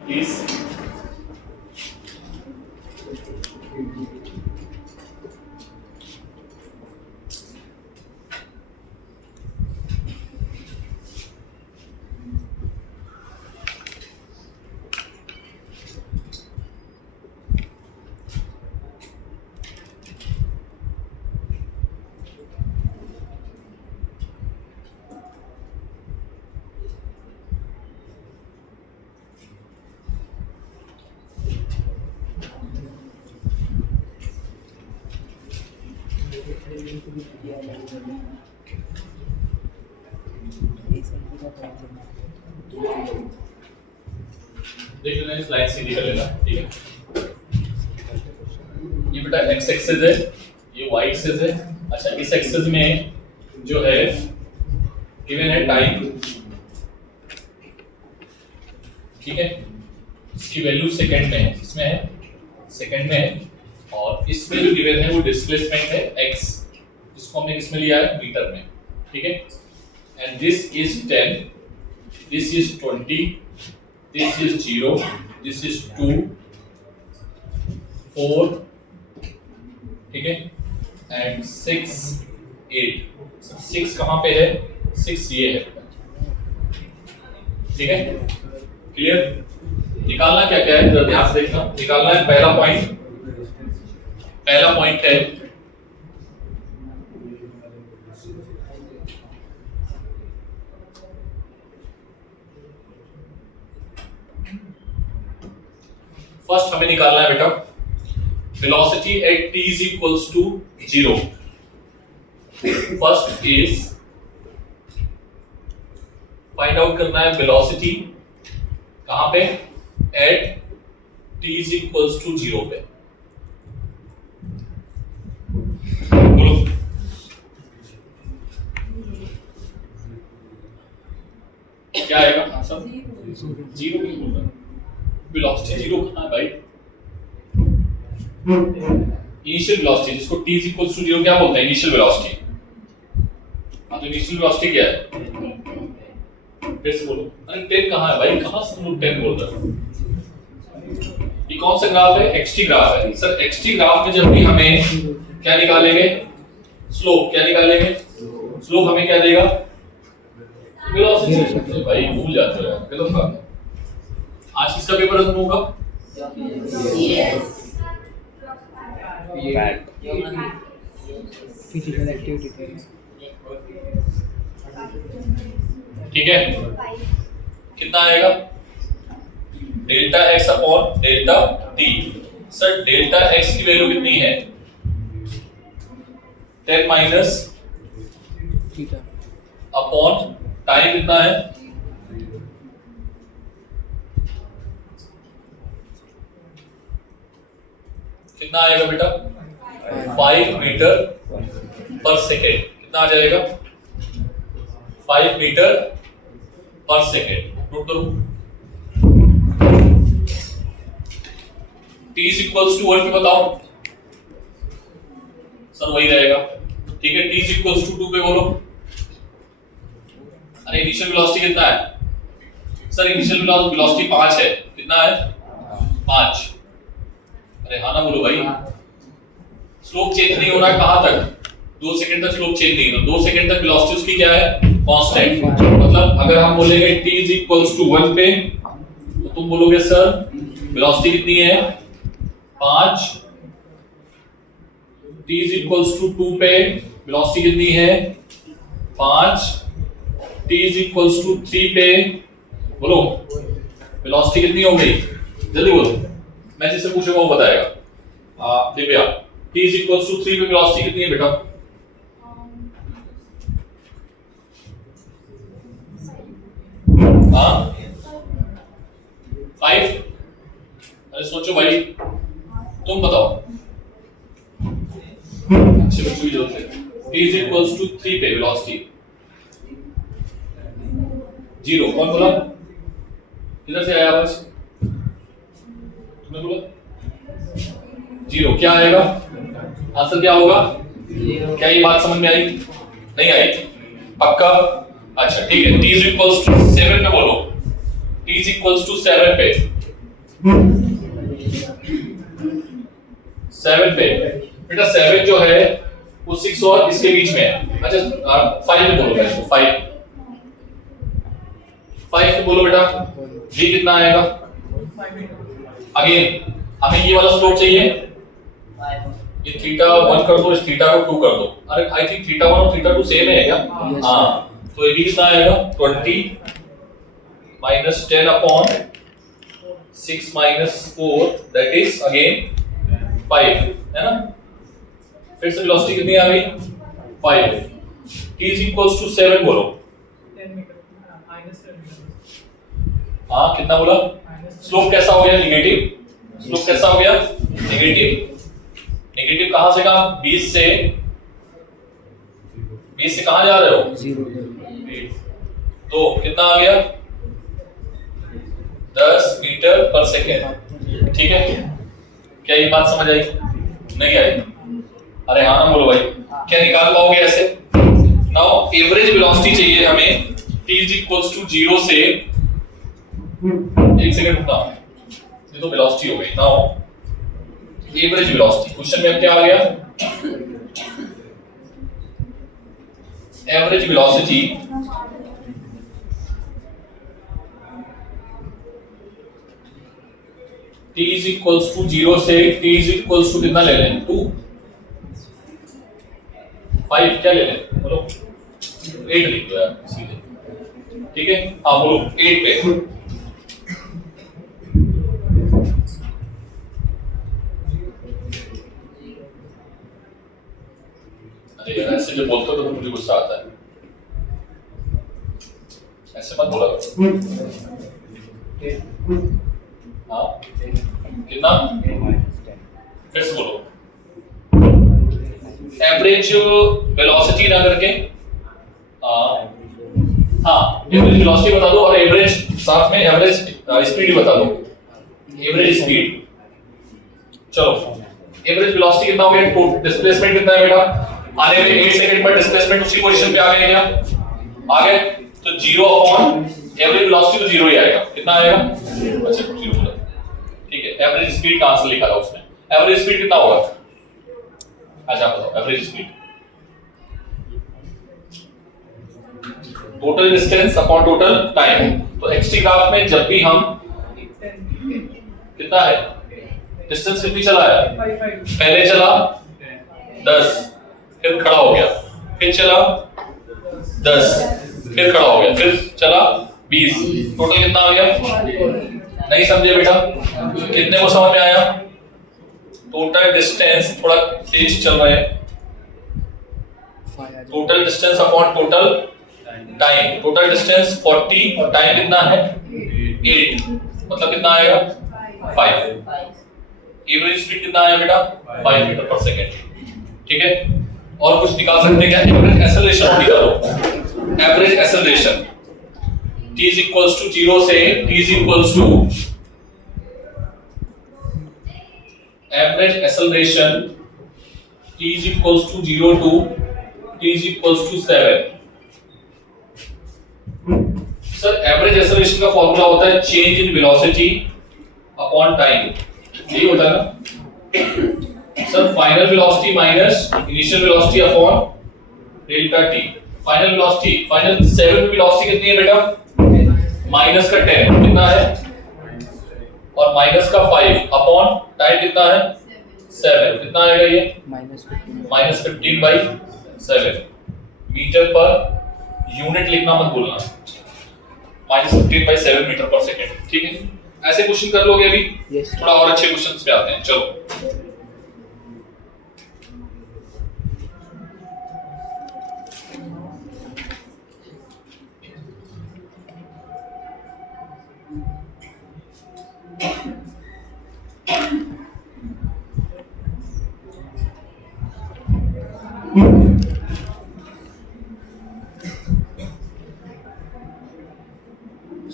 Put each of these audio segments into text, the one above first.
Please. देख लेना slide सीधी कर लेना, ठीक है। ये बेटा एक्स एक्सिस है, ये वाई एक्सिस है। अच्छा, इस एक्सिस में जो है गिवन है टाइम, ठीक है। इसकी वैल्यू सेकंड में है, इसमें है सेकंड में है, और इसमें जो गिवन है वो डिस्प्लेसमेंट है एक्स, जिसको हमने किसमें लिया है, मीटर में, ठीक है। And this is 10, this is 20, this is 0, this is 2, 4, ठीक है, and 6, 8। 6 कहाँ पे है? 6 ये है, ठीक है। क्लियर? निकालना क्या क्या है, जरा ध्यान से देखना। निकालना है पहला पॉइंट है फर्स्ट हमें निकालना है बेटा velocity at t is equals to 0। First is find out करना है वेलोसिटी कहां पे, eight t is equals to 0 पे। बोलो क्या आएगा आंसर? 0 क्यों बोल रहा है? वेलोसिटी 0 कहां है भाई? इनिशियल वेलोसिटी, जिसको t is equals to 0 क्या बोलते हैं? Initial velocity. हाँ, तो इनिशियल वेलोसिटी क्या है? फिर से बोलो। अरे 10 कहां है भाई? कहां से हम लोग 10 बोल रहे हैं? ये कौन सा ग्राफ है? xt ग्राफ है। सर xt ग्राफ में जब भी हमें क्या निकालेंगे, स्लोप, क्या निकालेंगे? स्लोप हमें क्या देगा? वेलोसिटी। भाई भूल जाते हो यार, गलत बात है। आज किसका पेपर खत्म होगा? यस। फिजिकल एक्टिविटी, ठीक है। कितना आएगा? Delta x upon delta T. Sir delta x की वैल्यू कितनी है? 10 माइनस थीटा अपॉन टाइम कितना है? कितना आएगा बेटा? 5 मीटर पर सेकेंड। कितना आ जाएगा? 5 मीटर पर सेकेंड। नोट करो। t is equals to 1 पे बताओ। सर वही रहेगा, ठीक है। t is equals to 2 पे बोलो। अरे इनिशियल वेलोसिटी कितना है? सर इनिशियल वेलोसिटी 5 है। कितना है? 5। अरे हाँ ना बोलो भाई। स्लोप चेंज नहीं हो रहा है कहां तक? 2 सेकंड तक स्लोप चेंज नहीं हो रहा। 2 सेकंड तक वेलोसिटी उसकी क्या है? कांस्टेंट। मतलब अगर हम बोलेंगे t is equals to 1 पे, तो तुम बोलोगे सर वेलोसिटी कितनी है? 5। t is equals to 2 पे वेलोसिटी कितनी है? 5। t is equals to 3 पे बोलो वेलोसिटी कितनी हो गई? जल्दी बोलो, मैं जिससे पूछूंगा वो बताएगा। Divya, t is equals to 3 पे वेलोसिटी कितनी है बेटा? हाँ 5। अरे सोचो भाई, तुम बताओ। अच्छे बच्चों की जरूरत है। t is equals to 3 पे वेलोसिटी 0। कौन बोला? किधर से आया आवाज? तुमने बोला 0। क्या आएगा? आंसर क्या होगा? क्या ये बात समझ में आई? नहीं आई? पक्का? अच्छा ठीक है। t is equals to 7 पे बोलो। t is equals to 7 पे 7 पे बेटा 7 जो है वो 6 और इसके बीच में है। अच्छा 5 में बोलो इसको 5 में बोलो बेटा v कितना आएगा। अगेन हमें ये वाला स्लोप चाहिए, ये थीटा 1 कर दो, इस थीटा को 2 कर दो। अरे आई थिंक थीटा 1 और थीटा 2 सेम है क्या? हाँ तो ये भी कितना आएगा 20 minus 10 upon 6 minus 4 that is again 5 है ना। फिर से वेलोसिटी कितनी आ गई 5। t is equals to 7 बोलो। 10 मीटर माइनस 10 मीटर। हाँ कितना बोला? स्लोप कैसा हो गया नेगेटिव। स्लोप कैसा हो गया नेगेटिव। नेगेटिव कहां से कहां 20 से कहां जा रहे हो 0 तो कितना आ गया 10 मीटर पर सेकेंड। ठीक है क्या ये बात समझ आई? नहीं आई? अरे हाँ ना बोलो भाई। क्या निकाल पाओगे ऐसे? नाउ एवरेज वेलोसिटी चाहिए हमें t is equals to 0 से 1 सेकंड रुकना। ये तो वेलोसिटी हो गई। नाउ एवरेज वेलोसिटी क्वेश्चन में अब क्या आ गया average velocity t is equals to 0 से t is equals to कितना ले लें 2 5 क्या ले लें बोलो 8 लिख दो यार सीधे। ठीक है हाँ बोलो 8 पे अरे यार ऐसे जब बोलते हो तो मुझे गुस्सा आता है। ऐसे मत बोला हाँ कितना फिर से बोलो एवरेज वेलोसिटी ना करके हाँ एवरेज वेलोसिटी बता दो और एवरेज साथ में एवरेज स्पीड बता दो। एवरेज स्पीड चलो एवरेज वेलोसिटी कितना हो गया डिस्प्लेसमेंट कितना है बेटा आने में 8 सेकंड पर डिस्प्लेसमेंट उसी पोजीशन पे आ गए क्या आ गए तो 0 अपॉन एवरेज वेलोसिटी तो 0 ही आएगा। कितना आएगा अच्छा 0 बोला। ठीक है एवरेज स्पीड कहां से लिखा था उसने एवरेज स्पीड कितना होगा अच्छा बताओ average speed total distance upon total time. तो एक्सटी ग्राफ में जब भी हम कितना है डिस्टेंस कितनी चला है पहले चला 10 फिर खड़ा हो गया फिर चला 10 फिर खड़ा हो गया फिर चला 20 टोटल कितना आ गया नहीं समझे बेटा कितने को समझ में आया? टोटल डिस्टेंस थोड़ा तेज चल रहा है total distance upon total time. Total distance 40 और टाइम कितना है 8 मतलब कितना आएगा 5। एवरेज स्पीड कितना आया बेटा 5 मीटर पर सेकंड। ठीक है और कुछ निकाल सकते हैं क्या एवरेज एक्सेलरेशन निकालो। Average acceleration t is equals to 0 से t is equals to average acceleration t is equals to 0 to t is equals to 7। Sir average acceleration का फॉर्मूला होता है change in velocity upon time. यही होता है ना sir final velocity minus initial velocity upon delta t। Final velocity final 7 में velocity कितनी है बेटा माइनस का 10 कितना है और माइनस का 5 अपॉन टाइम कितना है 7 कितना आएगा ये minus 15 by 7 metre per unit लिखना मत भूलना minus 15 by 7 metre per second. ठीक है ऐसे क्वेश्चन कर लोगे अभी yes. थोड़ा और अच्छे क्वेश्चंस पे आते हैं। चलो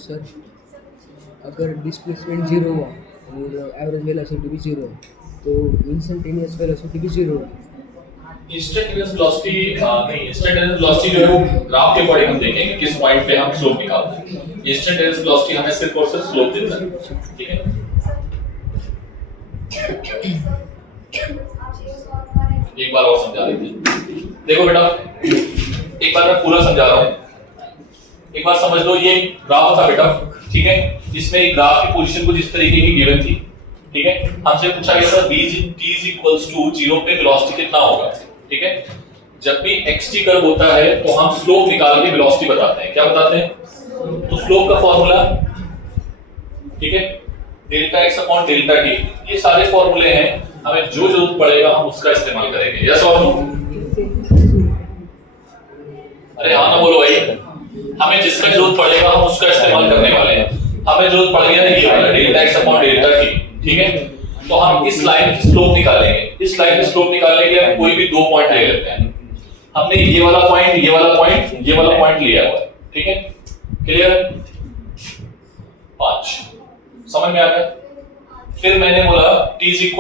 सर अगर डिस्प्लेसमेंट 0 हुआ और एवरेज वेलोसिटी भी 0 है तो इंस्टेंटेनियस वेलोसिटी भी 0 है इंस्टेंटेनियस वेलोसिटी नहीं, इंस्टेंटेनियस वेलोसिटी जो है वो ग्राफ के अकॉर्डिंग हम देखेंगे किस पॉइंट पे हम स्लोप निकालते हैं। इंस्टेंटेनियस वेलोसिटी हमें सिर्फ और सिर्फ स्लोप देता है, ठीक है। एक बार और समझा देते हैं। देखो बेटा, एक बार मैं पूरा समझा रहा हूँ, एक बार समझ लो। ये ग्राफ था बेटा, ठीक है। इसमें एक ग्राफ की पोजीशन कुछ इस तरीके की गिवन थी, ठीक है। हमसे पूछा गया था t = 0 पे वेलोसिटी कितना होगा, ठीक है। जब भी xt कर्व होता है तो हम स्लोप निकाल के वेलोसिटी बताते हैं। क्या बताते हैं? तो स्लोप का फॉर्मूला, ठीक है, delta x upon delta t। ये सारे फॉर्मूले हैं, हमें जो जरूरत पड़ेगा हम उसका इस्तेमाल करेंगे। यस और नो? अरे हाँ ना बोलो भाई। हमें जिसका जरूरत पड़ेगा हम उसका इस्तेमाल करने वाले हैं। हमें जरूरत पड़ गया ये वाला delta x upon delta t, ठीक है। तो हम इस लाइन की स्लोप निकालेंगे। इस लाइन की स्लोप निकालने के लिए हम कोई भी दो पॉइंट ले लेते हैं। हमने ये वाला पॉइंट, ये वाला पॉइंट, ये वाला पॉइंट लिया हुआ है, ठीक है। क्लियर? 5 समझ में आ गया? फिर मैंने बोला t =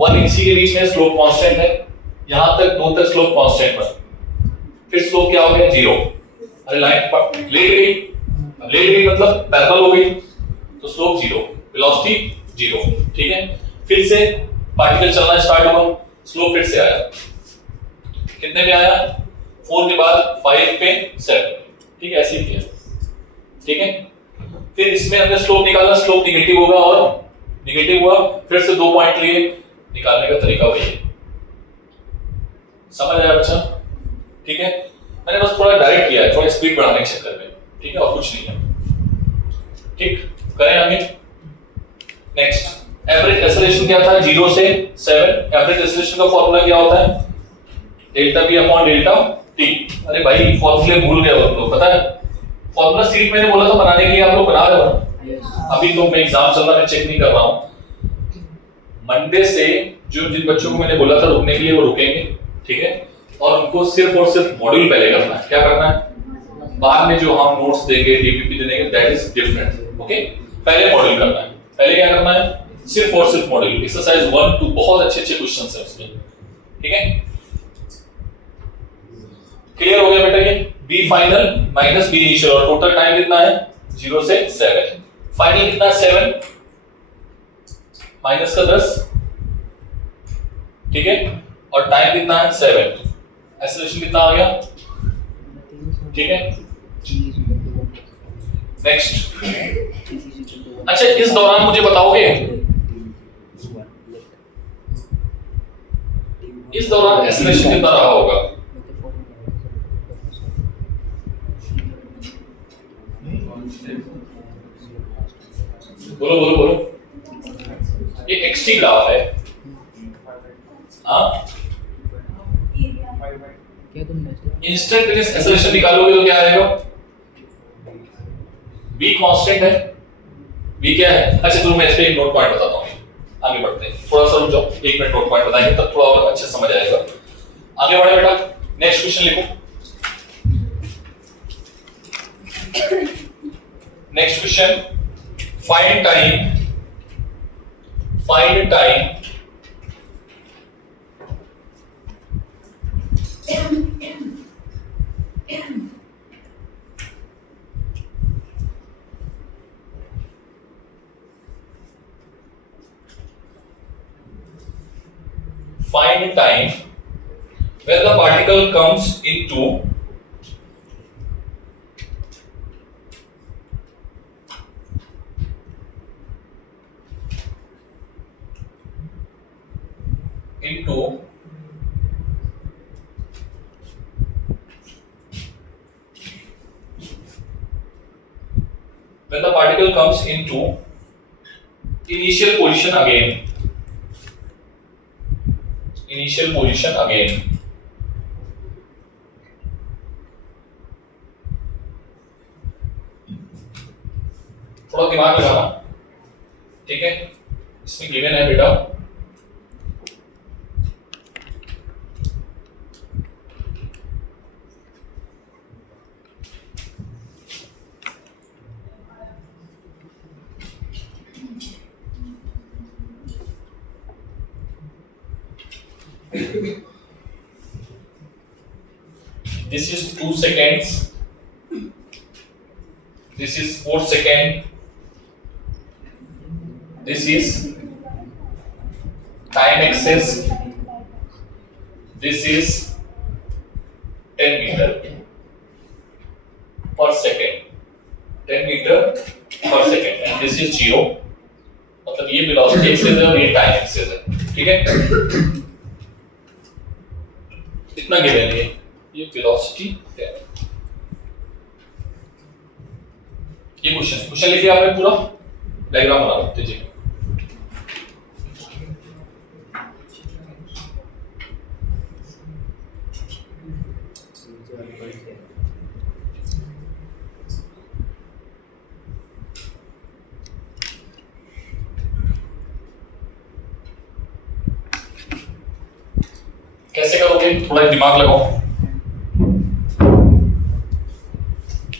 1 इसी के बीच में स्लोप कांस्टेंट है, यहां तक 2 तक स्लोप कांस्टेंट पर। फिर स्लोप क्या हो गया? 0। अरे लाइन लेट गई मतलब पैरेलल हो गई, तो स्लोप 0, वेलोसिटी 0, ठीक है। फिर से पार्टिकल चलना स्टार्ट हुआ, स्लोप फिर से आया। कितने पे आया? 4 के बाद 5 पे 7, ठीक है, ऐसे ही किया, ठीक है। फिर इसमें हमने स्लोप निकाला, स्लोप नेगेटिव होगा और नेगेटिव हुआ, फिर से 2 पॉइंट लिए, निकालने का तरीका वही है। समझ आया बच्चा? ठीक है। मैंने बस थोड़ा डायरेक्ट किया है, थोड़ा स्पीड बढ़ाने के चक्कर में, ठीक है, और कुछ नहीं है। ठीक, करें आगे। नेक्स्ट, एवरेज एक्सेलरेशन क्या था? 0 से 7। एवरेज एक्सेलरेशन का फार्मूला क्या होता है? Delta v upon delta t। अरे भाई फार्मूले भूल गए हो तुम, पता है? फार्मूला सीट मैंने बोला था बनाने के लिए, आप लोग बना रहे हो ना? अभी तो मैं एग्जाम चल रहा है, मैं चेक नहीं कर रहा हूं। मंडे से जो जिन बच्चों को मैंने बोला था रुकने के लिए वो रुकेंगे, ठीक है। और उनको सिर्फ और सिर्फ मॉड्यूल पहले करना है। क्या करना है? बाद में जो हम नोट्स देंगे, डीपीपी देंगे, दैट इज डिफरेंट, ओके। पहले मॉड्यूल करना है। पहले क्या करना है? सिर्फ और सिर्फ मॉड्यूल। एक्सरसाइज 1 2 बहुत अच्छे अच्छे क्वेश्चंस हैं उसमें, ठीक है। क्लियर हो गया बेटा? ये b final minus b initial, और टोटल टाइम कितना है? 0 से 7। फाइनल कितना? 7 माइनस का 10, ठीक है, और टाइम कितना है? 7। एक्सेलरेशन कितना आ गया? ठीक है। नेक्स्ट, अच्छा इस दौरान मुझे बताओगे, इस दौरान एक्सेलरेशन कितना रहा होगा? बोलो बोलो बोलो। ये xt ग्राफ है, हाँ। इंस्टेंटेनियस एक्सेलरेशन निकालोगे तो क्या आएगा? v कांस्टेंट है। v क्या है? अच्छा तो मैं इस पे एक नोट पॉइंट बताता हूँ, आगे बढ़ते हैं। थोड़ा सा रुक जाओ, 1 मिनट नोट पॉइंट बताएंगे तब थोड़ा और अच्छे समझ आएगा। आगे बढ़े बेटा, नेक्स्ट क्वेश्चन लिखो। Next question, find time when the particle comes into when the particle comes into initial position again, थोड़ा दिमाग लगाना, ठीक है। इसमें गिवन है बेटा this is 2 seconds, this is 4 second, this is time axis, this is 10 meter per second, 10 meter per second, and this is 0, मतलब ये वेलोसिटी एक्सिस है और ये टाइम एक्सिस है, ठीक है। इतना गिवन है, ये वेलोसिटी है। ये क्वेश्चन लिखिए आपने पूरा डायग्राम बना दीजिए। कैसे करोगे, थोड़ा दिमाग लगाओ।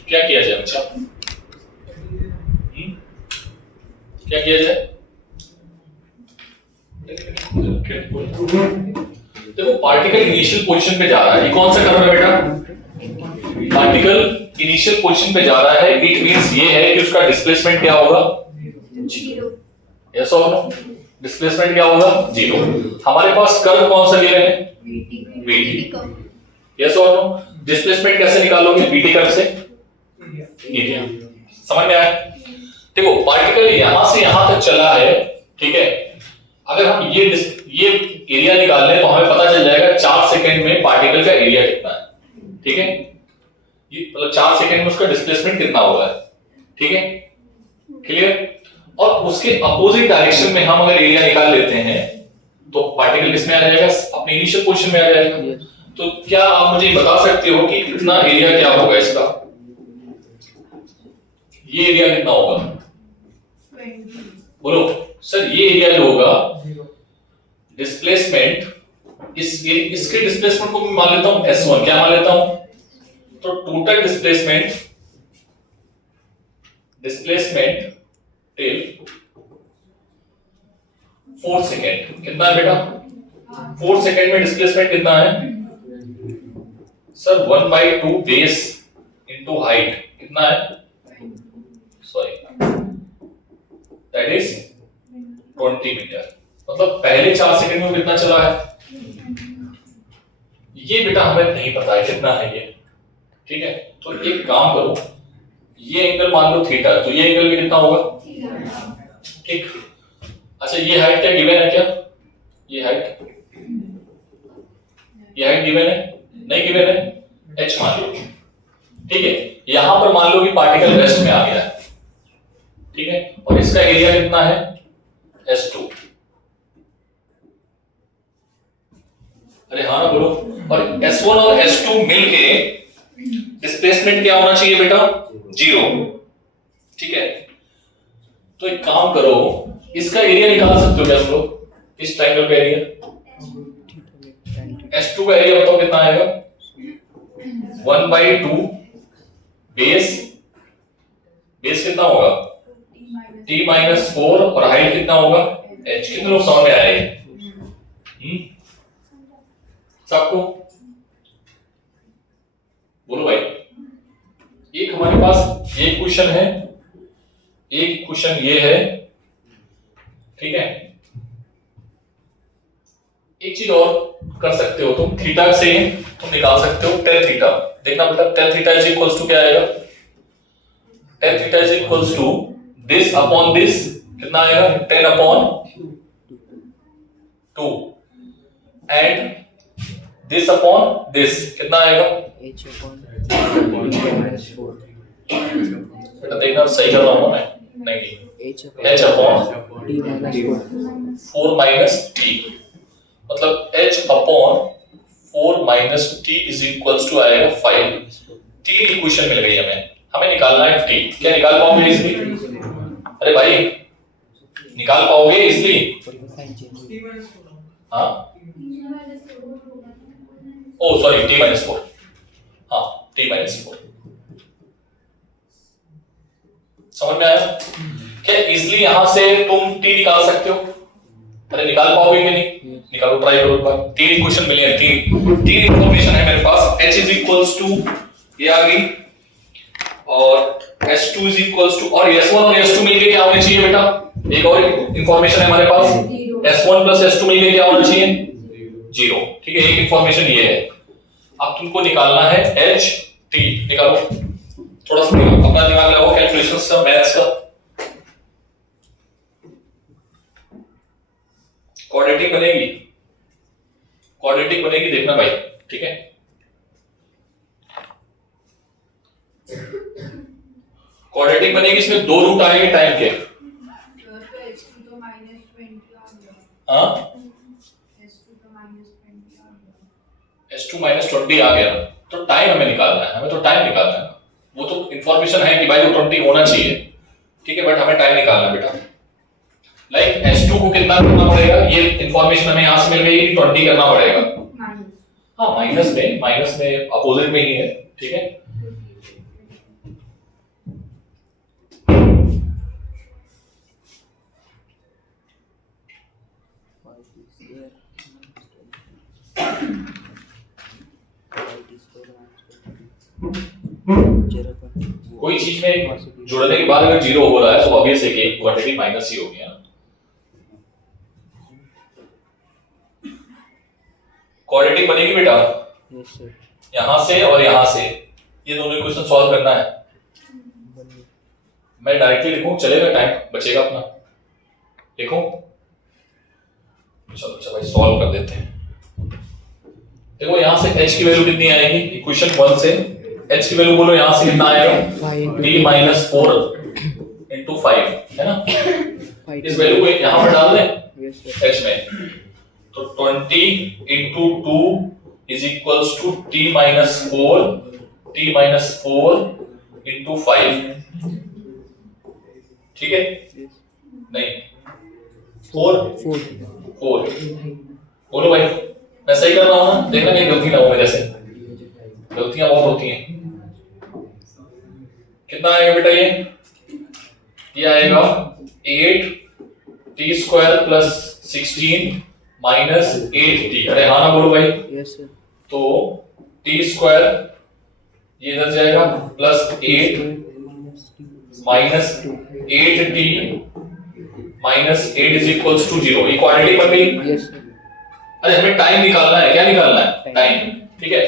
क्या किया जाए बच्चा? क्या किया जाए? देखो पार्टिकल इनिशियल पोजीशन पे जा रहा है, ये कौन सा कर्व है बेटा? पार्टिकल इनिशियल पोजीशन पे जा रहा है, इट मींस ये है कि उसका डिस्प्लेसमेंट क्या होगा? 0। यस और नो? डिस्प्लेसमेंट क्या होगा? 0। हमारे पास कर्व कौन सा गिवन है? VT। यस और नो? डिस्प्लेसमेंट कैसे निकालोगे VT कर्व से? एरिया। समझ में आया? देखो पार्टिकल यहां से यहां तक चला है, ठीक है। अगर हम ये एरिया निकाल लें तो हमें पता चल जाएगा 4 सेकंड में पार्टिकल का एरिया कितना है, ठीक है। ये मतलब 4 सेकंड में उसका डिस्प्लेसमेंट कितना होगा, ठीक है, क्लियर। और उसके अपोजिट डायरेक्शन में हम अगर एरिया निकाल लेते हैं तो पार्टिकल किसमें आ जाएगा? अपने इनिशियल पोजीशन में आ जाएगा। तो क्या आप मुझे बता सकते हो कि कितना एरिया क्या होगा इसका? ये एरिया कितना होगा? बोलो सर, ये एरिया जो होगा डिस्प्लेसमेंट, इसके डिस्प्लेसमेंट को मैं मान लेता हूं S1। क्या मान लेता हूं? तो टोटल डिस्प्लेसमेंट टिल 4 सेकेंड कितना है बेटा? 4 सेकेंड में डिस्प्लेसमेंट कितना है सर? 1/2 बेस इंटू हाइट कितना है? Sorry, that is 20 metre. मतलब पहले 4 सेकंड में कितना चला है? ये बेटा हमें नहीं पता है कितना है ये, ठीक है। तो एक काम करो, ये एंगल मान लो थीटा, तो ये एंगल भी कितना होगा? ठीक। अच्छा ये हाइट क्या गिवन है क्या? ये हाइट गिवन है? नहीं गिवन है, h मान लो, ठीक है। यहां पर मान लो कि पार्टिकल रेस्ट में आ गया है, ठीक है, और इसका एरिया कितना है? S2। अरे हाँ ना बोलो। और S1 और S2 मिलके डिस्प्लेसमेंट क्या होना चाहिए बेटा? 0, ठीक है। तो एक काम करो, इसका एरिया निकाल सकते हो क्या तुम लोग? इस ट्रायंगल का एरिया, S2 का एरिया बताओ कितना आएगा? 1/2 बेस कितना होगा? T-4 और हाइट कितना होगा? h। कितने लोग समझ में आए? सबको बोलो भाई। एक हमारे पास ये क्वेश्चन है, एक क्वेश्चन ये है, ठीक है। एक चीज और कर सकते हो तुम, थीटा से तुम निकाल सकते हो tan थीटा। देखना बेटा, tan theta is equals to क्या आएगा? tan theta is equals to this upon this, कितना आएगा? 10/2 एंड दिस अपॉन दिस कितना आएगा? बेटा देखना सही कर रहा हूं मैं? नहीं, h अपॉन 4 माइनस t, मतलब h upon 4 minus t is equals to आएगा 5। t इक्वेशन मिल गई हमें निकालना है t। क्या निकाल पाओगे इसलिए? अरे भाई निकाल पाओगे इसलिए? हाँ, ओ सॉरी T-4, हाँ T-4। समझ में आया? क्या इजिली यहां से तुम t निकाल सकते हो? अरे निकाल पाओगे कि नहीं? निकालो, ट्राई करो एक बार। 3 इक्वेशन मिले हैं, तीन इंफॉर्मेशन है मेरे पास। h इज इक्वल्स टू ये आ गई और s2 इज इक्वल्स टू, और s1 और s2 मिलके क्या होना चाहिए बेटा? एक और इंफॉर्मेशन है हमारे पास, s1 प्लस s2 मिलके क्या होना चाहिए? 0। ठीक है, एक इंफॉर्मेशन ये है। अब तुमको निकालना है ht। निकालो, थोड़ा सा अपना दिमाग लगाओ कैलकुलेशंस का, मैथ्स का। क्वाड्रेटिक बनेगी, क्वाड्रेटिक बनेगी, देखना भाई। ठीक है, क्वाड्रेटिक बनेगी, इसमें 2 रूट आएंगे टाइम के। हाँ, s2 माइनस 20 आ गया, तो टाइम हमें निकालना है, हमें तो टाइम निकालना है। वो तो इंफॉर्मेशन है कि भाई वो 20 होना चाहिए, ठीक है, बट हमें टाइम निकालना है बेटा। लाइक s2 को कितना करना पड़ेगा? ये इंफॉर्मेशन हमें यहां से मिल गई, 20 करना पड़ेगा। हाँ, माइनस में अपोजिट में ही है। ठीक है, कोई चीज में जुड़ने के बाद अगर 0 हो रहा है तो ऑब्वियस है कि क्वांटिटी माइनस ही होगी ना। क्वाड्रेटिक बनेगी बेटा, यस सर। यहां से और यहां से, ये दोनों इक्वेशन सॉल्व करना है। मैं डायरेक्टली लिखूं, चलेगा? टाइम बचेगा अपना। लिखूं? चलो अच्छा भाई, सॉल्व कर देते हैं। देखो यहां से h की वैल्यू कितनी आएगी? इक्वेशन 1 से h की वैल्यू बोलो, यहां से कितना आएगा? d माइनस 4 इंटू 5, है ना? इस वैल्यू को यहां पर डाल दें h में, तो 20 into 2 is equals to t minus 4 into 5। ठीक है, नहीं 4 बोलो भाई, मैं सही कर रहा हूं ना? देखना कहीं गलती ना हो मेरे से, गलतियां बहुत होती हैं। कितना आएगा बेटा? ये आएगा 8t square plus 16 minus 8t। अरे हाँ ना बोलो भाई। Yes sir. तो t स्क्वायर ये इधर जाएगा plus 8 minus 8t minus 8 is equals to 0। Equality बन गई। Yes sir. अरे हमें टाइम निकालना है, क्या निकालना है? टाइम। ठीक है,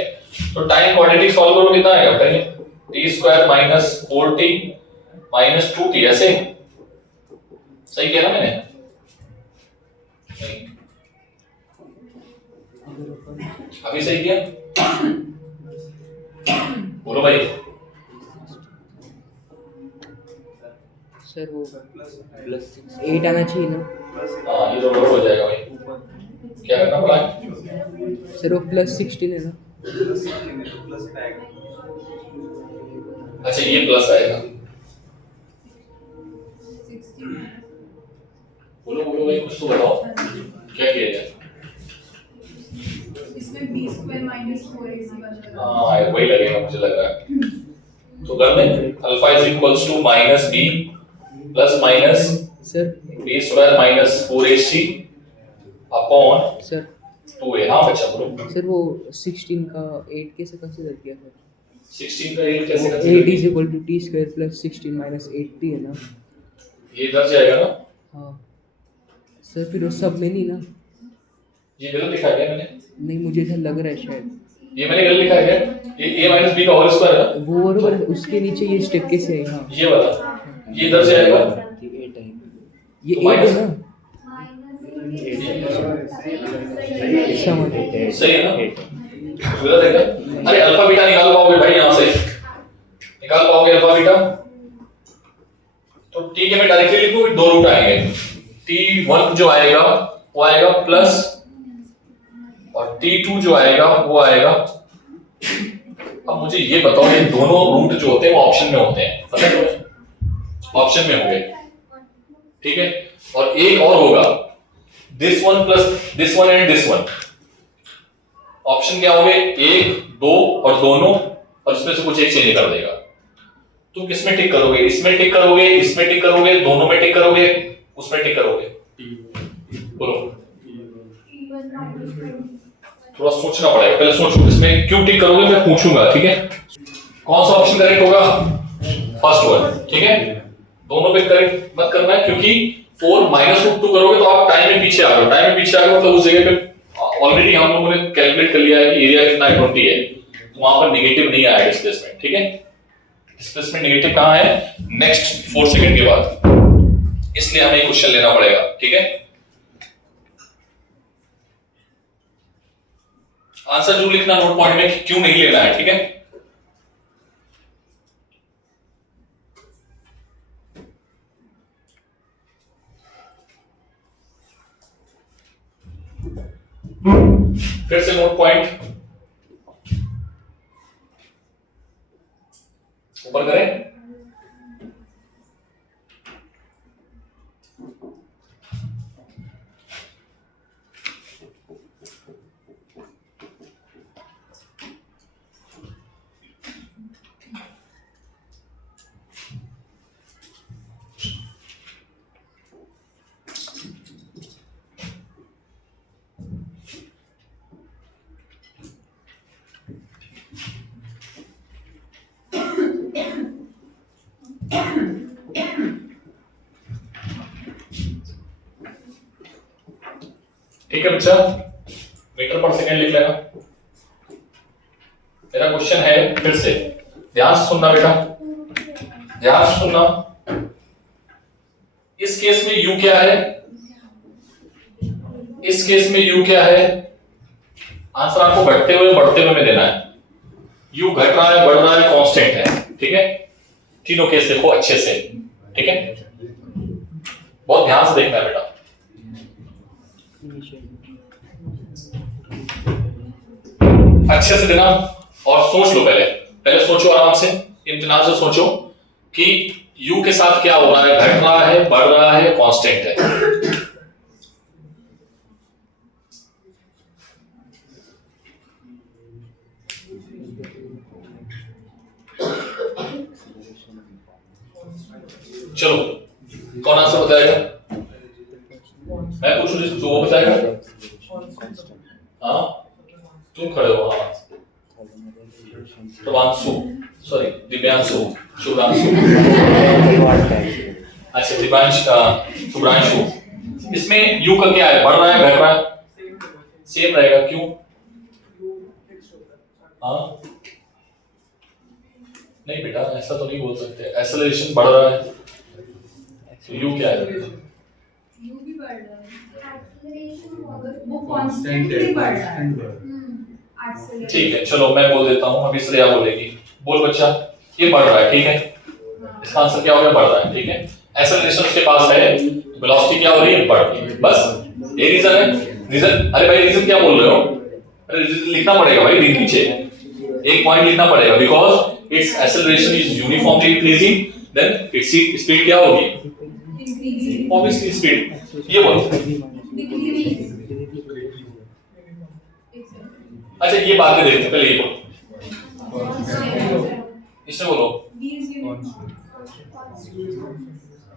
तो टाइम क्वाड्रेटिक सॉल्व करो, कितना आएगा बताइए? t square minus 4t minus 2t। ऐसे सही किया ना मैंने? नहीं, अभी सही किया? बोलो भाई। सर वो प्लस 8 आना चाहिए ना? हाँ, ये तो गड़बड़ हो जाएगा भाई, क्या करना पड़ा? सर वो प्लस 16 है ना? अच्छा, ये प्लस आएगा। बोलो बोलो भाई, कुछ तो बताओ, क्या किया जाए? इसमें b स्क्वायर माइनस 4ac बनेगा। हाँ, वही लगेगा मुझे लग रहा है। तो कर दें, alpha is equals to minus b plus minus sir b square minus 4ac upon sir 2a। हाँ बच्चा बोलो। सर वो 16 का 8 कैसे कंसीडर किया सर? 16 का 8 कैसे 8 is equal to t square plus 16 minus 8t है ना? ये इधर जाएगा ना? हाँ सर, फिर वो सब में नहीं ना? ये गलत लिखा है क्या मैंने? नहीं, मुझे ऐसा लग रहा है शायद। ये मैंने गलत लिखा है क्या? ये a माइनस b का होल स्क्वायर है ना? वो बरोबर है, उसके नीचे ये स्टेप कैसे है? हाँ ये वाला, ये इधर जाएगा, ये तो 8 है minus- ना? समझ सही है ना? गलत है क्या? अरे अल्फा बीटा निकाल पाओगे भाई? यहाँ से निकाल पाओगे अल्फा बीटा? तो t के मैं डायरेक्टली लिखूं, 2 रूट आएंगे। t1 जो आएगा वो आएगा प्लस, और t2 जो आएगा वो आएगा। अब मुझे ये बताओ, ये दोनों रूट जो होते हैं वो ऑप्शन में होते हैं, पता है? ऑप्शन में होंगे, ठीक है? और एक और होगा, this one plus this one and this one. Option क्या होंगे? 1, 2 और दोनों, और इसमें से कुछ एक चेंज कर देगा। तुम किसमें टिक करोगे? इसमें टिक करोगे, इसमें टिक करोगे, दोनों में टिक करोगे, उसमें टिक करोगे? बोलो। minus 20. थोड़ा सोचना पड़ेगा, पहले सोचो इसमें क्यों टिक करोगे, मैं पूछूंगा, ठीक है। कौन सा ऑप्शन करेक्ट होगा? फर्स्ट वन, ठीक है। दोनों पे करेक्ट मत करना है, क्योंकि 4 माइनस रूट 2 करोगे तो आप टाइम में पीछे आ गए। टाइम में पीछे आ गए मतलब उस जगह पे ऑलरेडी हम लोगों ने कैलकुलेट कर लिया है कि एरिया कितना 20 है, तो वहां पर नेगेटिव नहीं आया डिस्प्लेसमेंट, ठीक है। डिस्प्लेसमेंट नेगेटिव कहां है? नेक्स्ट 4 सेकंड के बाद, इसलिए हमें क्वेश्चन लेना पड़ेगा, ठीक है। आंसर जरूर लिखना नोट पॉइंट में, क्यों नहीं लेना है, ठीक है। फिर से नोट पॉइंट ऊपर करें। ठीक है बच्चा, मीटर पर सेकंड लिख लेना। मेरा क्वेश्चन है, फिर से ध्यान से सुनना बेटा, ध्यान से सुनना। इस केस में u क्या है? इस केस में u क्या है? आंसर आपको घटते हुए बढ़ते हुए में देना है। u घट रहा है, बढ़ रहा है, कांस्टेंट है, ठीक है। तीनों केस देखो अच्छे से, ठीक है। बहुत ध्यान से देखना है बेटा। अच्छे से देना और सोच लो, पहले सोचो आराम से, इम्तिनान से सोचो कि u के साथ क्या हो रहा है, घट रहा है, बढ़ रहा है, कांस्टेंट है। चलो कौन आंसर बताएगा? मैं पूछूं जिसको वो बताएगा। हाँ तुम खड़े हो, हाँ। प्रभांशु, सॉरी दिव्यांशु, शुभ्रांशु, अच्छा दिव्यांश का शुभ्रांशु। इसमें यू का क्या है? बढ़ रहा है, घट रहा है? सेम रहेगा, क्यों? हाँ नहीं बेटा, ऐसा तो नहीं बोल सकते। एक्सेलरेशन बढ़ रहा है, यू क्या है? यू भी बढ़ रहा है, एक्सेलरेशन वो कांस्टेंटली बढ़ रहा है। ठीक है, चलो मैं बोल देता हूँ, अभी श्रेया बोलेगी। बोल बच्चा, ये बढ़ रहा है, ठीक है। इसका आंसर क्या हो गया? बढ़ रहा है, ठीक है। एक्सेलरेशन उसके पास है, वेलोसिटी क्या हो रही है? बढ़ रही है, बस ये रीजन है। रीजन, अरे भाई रीजन क्या बोल रहे हो? अरे रीजन लिखना पड़ेगा भाई, नीचे एक पॉइंट लिखना पड़ेगा, because it's acceleration is uniformly increasing, then it's speed क्या होगी? इंक्रीजिंग। ऑब्वियसली स्पीड, ये बोलो। अच्छा ये बात में देखते हैं, पहले ये बोलो, इससे बोलो।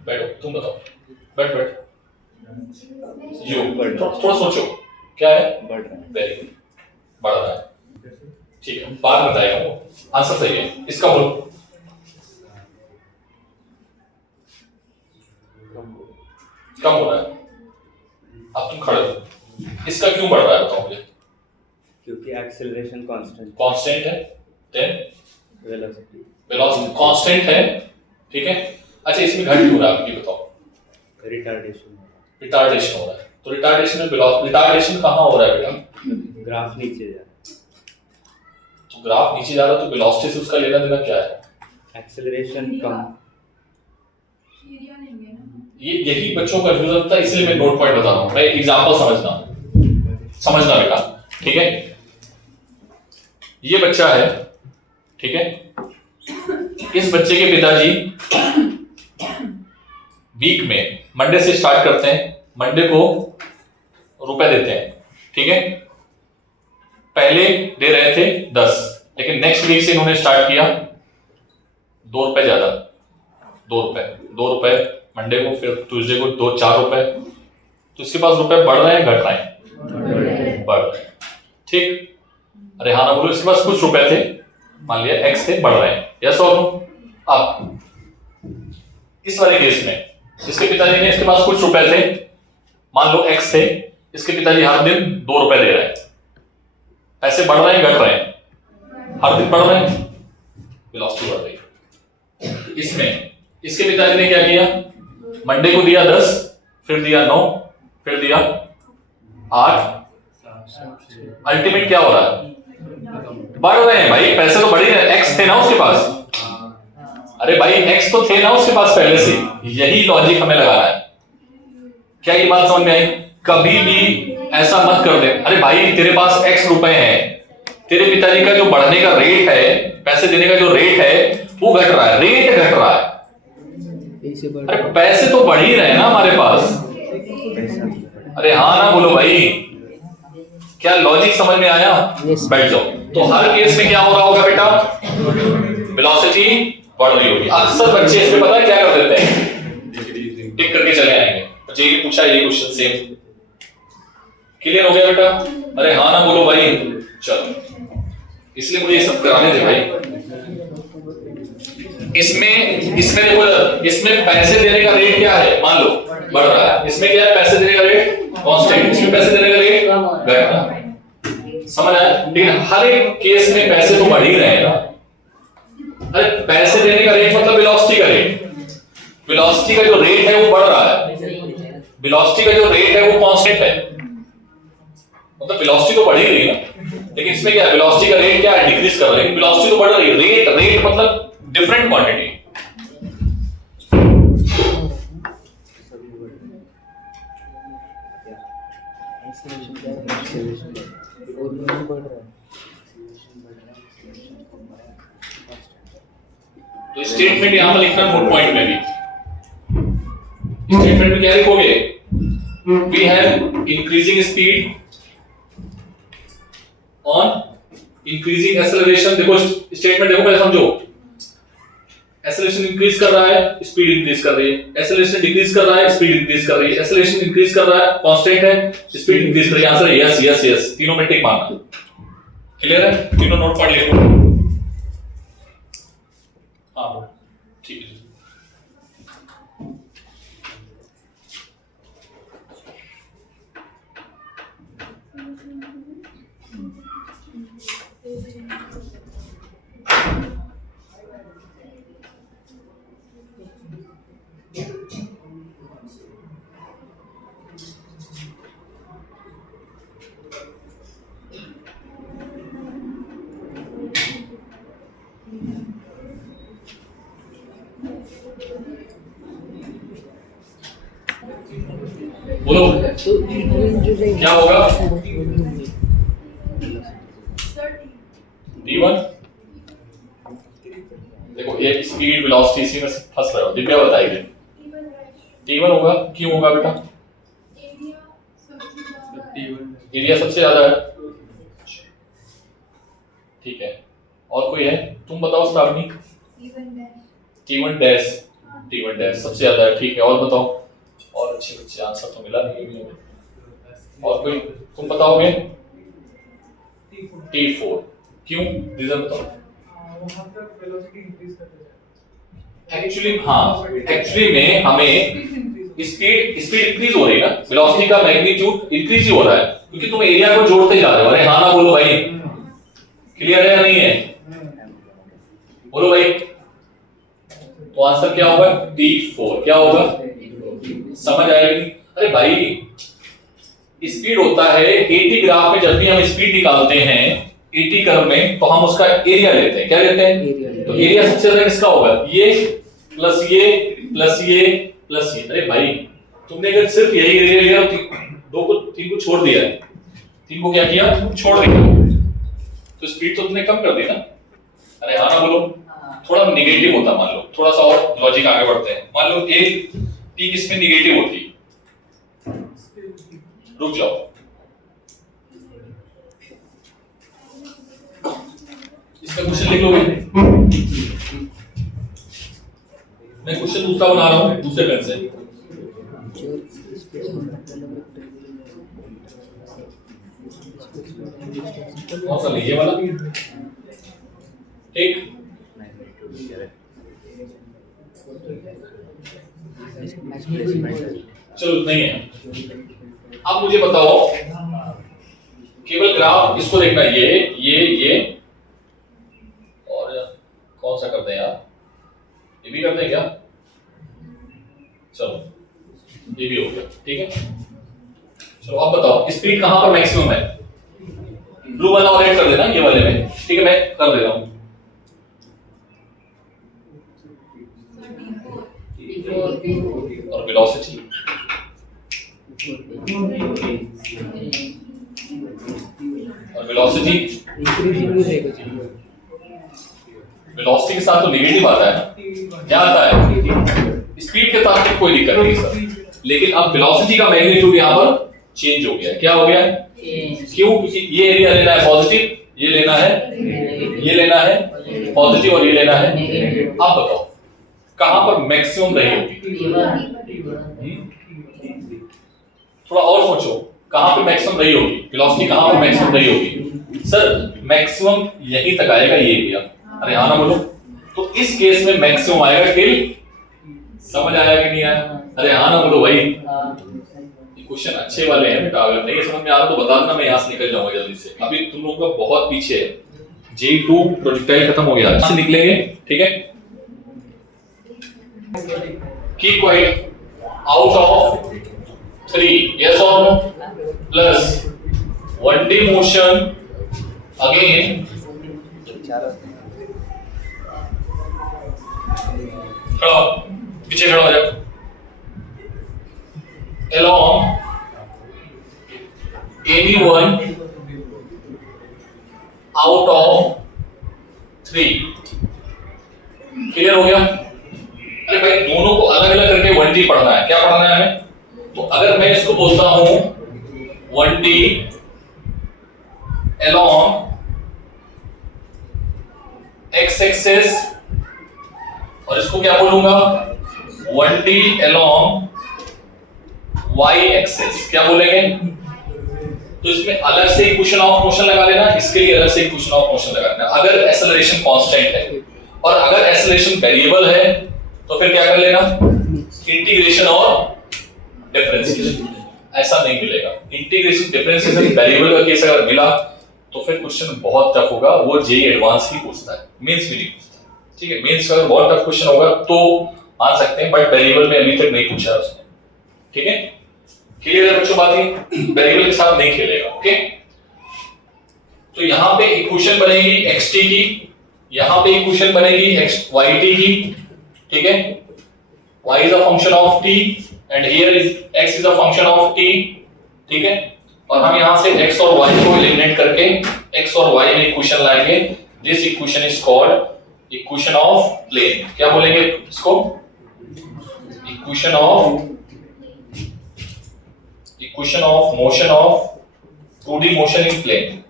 बैठो, तुम बताओ, बैठ। यू थोड़ा सोचो, क्या है? बढ़ रहा है, वेरी गुड, बढ़ रहा है, ठीक है। बाद में बताएगा वो, आंसर सही है। इसका बोलो, कम हो रहा है। अब तुम खड़े हो, इसका क्यों बढ़ रहा है बताओ मुझे? क्योंकि एक्सेलरेशन कांस्टेंट है, देन वेलोसिटी कांस्टेंट है, ठीक है। अच्छा इसमें घट क्यों रहा है, ये बताओ? रिटार्डेशन हो रहा है। तो रिटार्डेशन में रिटार्डेशन कहाँ हो रहा है बेटा? ग्राफ नीचे जा रहा है। तो ग्राफ नीचे जा रहा है, तो वेलोसिटी से उसका लेना देना क्या है? एक्सेलरेशन कम। एरिया नहीं है ना, ये यही बच्चों का कंफ्यूजन होता है, इसलिए मैं नोट पॉइंट बता रहा हूँ। मैं एग्जांपल समझना बेटा, ठीक है। ये बच्चा है, ठीक है। इस बच्चे के पिताजी वीक में मंडे से स्टार्ट करते हैं, मंडे को रुपए देते हैं, ठीक है। पहले दे रहे थे 10, लेकिन नेक्स्ट वीक से इन्होंने स्टार्ट किया 2 रुपए ज्यादा, 2 रुपए मंडे को, फिर ट्यूसडे को 4 रुपए। तो इसके पास रुपए बढ़ रहे हैं, घट रहे हैं? बढ़ रहे हैं। ठीक, अरे हाँ ना बोलो, इसके पास कुछ रुपए थे, मान लिया एक्स थे, बढ़ रहे हैं, यस और नो। अब इस वाले केस में इसके पिताजी ने, इसके पास कुछ रुपए थे, मान लो एक्स थे, इसके पिताजी हर दिन 2 रुपए दे रहे हैं, पैसे बढ़ रहे हैं घट रहे हैं, हर दिन बढ़ रहे हैं, वेलोसिटी बढ़ रही है। इसमें इसके पिताजी ने क्या किया, मंडे को दिया 10, फिर दिया 9, फिर दिया 8, अल्टीमेट क्या हो रहा है, बढ़ रहे हैं भाई, पैसे तो बढ़ ही रहे, एक्स थे ना उसके पास, अरे भाई एक्स तो थे ना उसके पास पहले से, यही लॉजिक हमें लगाना है। क्या ये बात समझ में आई? कभी भी ऐसा मत कर दे, अरे भाई तेरे पास एक्स रुपए हैं, तेरे पिताजी का जो बढ़ने का रेट है, पैसे देने का जो रेट है वो घट रहा है, रेट घट रहा है, अरे पैसे तो बढ़ ही रहे हैं ना हमारे पास, अरे हाँ ना बोलो भाई, क्या लॉजिक समझ में आया? बैठ जाओ। तो हर केस में क्या हो रहा होगा बेटा, वेलोसिटी बढ़ रही होगी। अक्सर बच्चे इसमें पता है क्या कर देते हैं, टिक करके चले आएंगे, जेई पूछा ये क्वेश्चन सेम, क्लियर हो गया बेटा? अरे हाँ ना बोलो भाई, चलो, इसलिए मुझे ये सब कराने थे भाई। इसमें देखो, इसमें पैसे देने का रेट क्या है, मान लो बढ़ रहा है, इसमें क्या है, पैसे देने का रेट कांस्टेंट, इसमें पैसे देने का रेट घट रहा है, समझ आया? लेकिन हर एक केस में पैसे तो बढ़ ही रहे हैं ना, अरे पैसे देने का रेट मतलब वेलोसिटी का रेट, वेलोसिटी का जो रेट है वो बढ़ रहा है, वेलोसिटी का जो रेट है वो कांस्टेंट है, मतलब वेलोसिटी तो बढ़ ही रही है ना, लेकिन इसमें क्या है, वेलोसिटी का रेट क्या है, डिक्रीज कर रहा है, लेकिन वेलोसिटी तो बढ़ रही है, रेट मतलब डिफरेंट क्वांटिटी। तो स्टेटमेंट यहां पर लिखना नोट पॉइंट में भी, स्टेटमेंट में क्या लिखोगे, we have increasing speed on increasing acceleration. देखो स्टेटमेंट देखो पहले समझो, एक्सेलरेशन इंक्रीज कर रहा है, स्पीड इंक्रीज कर रही है, एक्सेलरेशन डिक्रीज कर रहा है, स्पीड इंक्रीज कर रही है, एक्सेलरेशन इंक्रीज कर रहा है, कांस्टेंट है, स्पीड इंक्रीज कर रही है, आंसर है यस यस यस, तीनों में टिक मारना। क्लियर है? तीनों नोट पॉइंट लिखो। हाँ ठीक है। बोलो क्या होगा, D1 देखो ये स्पीड वेलोसिटी इसी में फंस रहे हो, दिव्या बताएगी। T1 होगा, क्यों होगा बेटा? एरिया सबसे ज्यादा है, ठीक है, और कोई है? तुम बताओ श्रावणी। T1 डैश सबसे ज्यादा है, ठीक है, और बताओ, और अच्छे आंसर तो मिला नहीं, और कोई तुम बताओगे? T4 क्यों, रीजन बताओ। वहां पर वेलोसिटी इंक्रीज करते हैं एक्चुअली में हमें स्पीड इंक्रीज हो रही है ना, वेलोसिटी का मैग्नीट्यूड इंक्रीज ही हो रहा है, क्योंकि तुम एरिया को जोड़ते जा रहे हो। अरे हाँ ना बोलो भाई, क्लियर है या नहीं है? बोलो भाई। तो आंसर क्या होगा? T4 क्या होगा, समझ आएगी? अरे भाई स्पीड होता है 80 ग्राफ में, जब भी हम स्पीड निकालते हैं 80 कर्व में, तो हम उसका एरिया लेते हैं, क्या लेते हैं? तो एरिया सबसे ज्यादा किसका होगा? ये प्लस ये प्लस ये प्लस ये। अरे भाई तुमने अगर सिर्फ यही एरिया लिया तो तीन को छोड़ दिया, तीन को क्या किया? छोड़ दिया, तो स्पीड तो तुमने कम कर दी ना। अरे हाँ ना बोलो, थोड़ा निगेटिव होता, मान लो थोड़ा सा और लॉजिक आगे बढ़ते हैं, मान लो एक टी किसमें निगेटिव होती, रुक जाओ, इसका क्वेश्चन लिख लोगे? मैं क्वेश्चन दूसरा बना रहा हूं दूसरे पेन से। कौन सा ये वाला? ठीक, चलो नहीं है। अब मुझे बताओ, केवल ग्राफ इसको देखना, ये और कौन सा करते हैं यार, ये भी करते हैं क्या? चलो ये भी हो गया, ठीक है। चलो अब बताओ स्पीड कहां पर मैक्सिमम है? ब्लू वाला और रेड कर देना ये वाले में, ठीक है, मैं कर दे रहा हूं। और वेलोसिटी वेलोसिटी के साथ तो नेगेटिव आता है, क्या आता है? स्पीड के साथ तो कोई दिक्कत नहीं सर, लेकिन अब वेलोसिटी का मैग्नीट्यूड यहाँ पर चेंज हो गया। क्या हो गया? क्यों? क्योंकि ये एरिया लेना है पॉजिटिव, ये लेना है पॉजिटिव और ये लेना है। अब बताओ कहां पर मैक्सिमम रही होगी? थोड़ा और सोचो, कहां पे मैक्सिमम रही होगी? वेलोसिटी कहां पर मैक्सिमम रही होगी? सर मैक्सिमम यहीं तक आएगा, ये एरिया। अरे हाँ ना बोलो। तो इस केस में मैक्सिमम आएगा टिल, समझ आया कि नहीं आया? अरे हाँ ना बोलो भाई। क्वेश्चन अच्छे वाले हैं बेटा, अगर नहीं समझ में आ रहा तो बता देना, मैं यहाँ से निकल जाऊंगा जल्दी से। अभी तुम लोगों का बहुत पीछे है, J2 प्रोजेक्टाइल खत्म हो गया, से निकलेंगे, ठीक है। Keep quiet, out of 3, yes or no, plus 1D motion again, खड़ा पीछे खड़ा हो जाओ, along any1 out of 3, clear हो गया? अरे भाई दोनों को अलग अलग करके 1D पढ़ना है, क्या पढ़ना है हमें? तो अगर मैं इसको बोलता हूं 1D along x एक्सिस, और इसको क्या बोलूंगा? 1D along y एक्सिस, क्या बोलेंगे? तो इसमें अलग से इक्वेशन ऑफ मोशन लगा लेना, इसके लिए अलग से इक्वेशन ऑफ मोशन लगा लेना। अगर एक्सेलरेशन कांस्टेंट है और अगर एक्सेलरेशन वेरिएबल है तो फिर क्या कर लेना? इंटीग्रेशन और डिफरेंशिएशन। ऐसा नहीं मिलेगा, इंटीग्रेशन डिफरेंशिएशन वेरिएबल का केस अगर मिला तो फिर क्वेश्चन बहुत टफ होगा, वो जेईई एडवांस ही पूछता है, मेंस में नहीं पूछता, ठीक है। मेंस का अगर बहुत टफ क्वेश्चन होगा तो आ सकते हैं, बट वेरिएबल में अभी तक नहीं पूछा है उसने, ठीक है। क्लियर है बच्चों बात? ये वेरिएबल के साथ नहीं खेलेगा, ओके। तो यहां पे इक्वेशन बनेगी xt की, यहां पे इक्वेशन बनेगी yt की, ठीक है। y is a function of t and here is x is a function of t, ठीक है। और हम यहां से x और y को एलिमिनेट करके x और y में इक्वेशन लाएंगे। This equation is called equation of plane. क्या बोलेंगे इसको? Equation of motion of 2D motion in plane.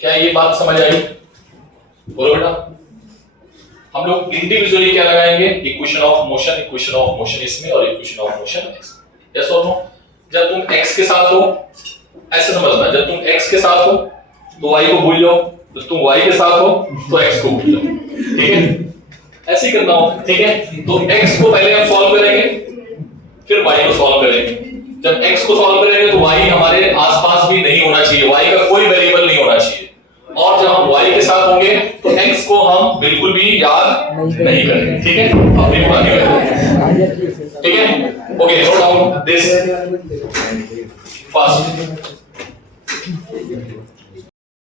क्या ये बात समझ आई? बोलो बेटा। हम लोग इंडिविजुअली क्या लगाएंगे? इक्वेशन ऑफ मोशन इसमें और equation of motion x. Yes और नो? जब तुम x के साथ हो, ऐसे समझना, जब तुम x के साथ हो तो y को भूल जाओ, जब तुम y के साथ हो तो x को भूल जाओ, ठीक है। ऐसे ही करना हो, ठीक है। तो x को पहले हम सॉल्व करेंगे, फिर y को सॉल्व करेंगे। जब x को सॉल्व करेंगे तो y हमारे आसपास भी नहीं होना चाहिए, y का कोई वेरिएबल नहीं होना चाहिए। और जब हम y के साथ होंगे तो x को हम बिल्कुल भी याद नहीं करेंगे, ठीक है। अपनी पुरानी वैल्यू, ठीक है। Okay, note down this first.